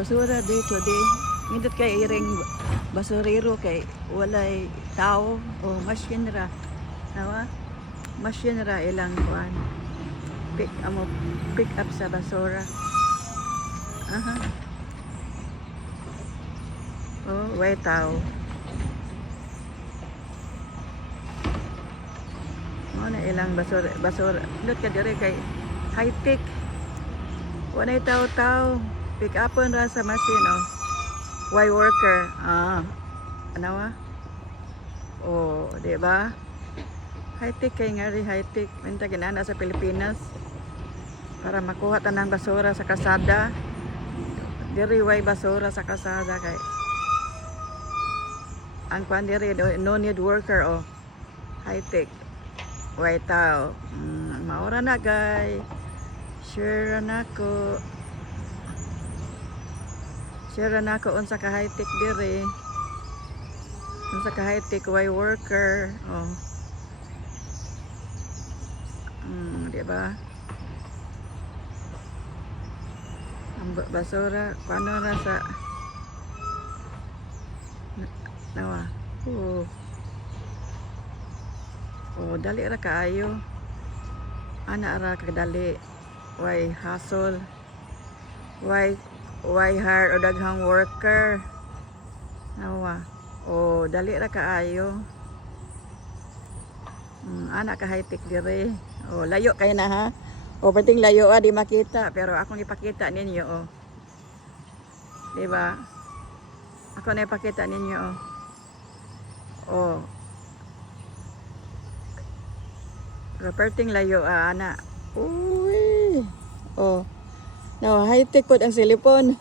Basura dito di. Nindot kay iring basurero kay walay tao o machine ra. Nawa? Machine ra ilang kuan. Pick up sa basura. Aha. Oh, way tao. Mo na ilang basura. Nindot ka dire kay high tech. Walay tao-tao. Pick upon ra sa machine oh. Why worker? Ano wa? Oh, di ba? High-tech kay nga rin high-tech. Minta ginana sa Pilipinas para makuha tanang basura sa kasada. Diri way basura sa kasada kay ang kwan diri no need worker oh. High-tech. Way tao. Maura na guys. Share na ko. Share na ko unsa ka high-tech diri. Unsa ka high-tech way worker. Oh. Di ba? Ang basura, paano na sa nawa. Oh, dali ra kaayo. Ana ra kadali. Why hustle? Why hire o daghang worker? Nawa. Oh, dali ra kaayo. Ana ka high-tech dire. Oh, layo kay na ha. O pating layo di makita pero akong ipakita ninyo oh. Di ba? Ako na ipakita ninyo oh. Oh. Perting layo ana. Uy. Oh. No, high tech pod ang cellphone.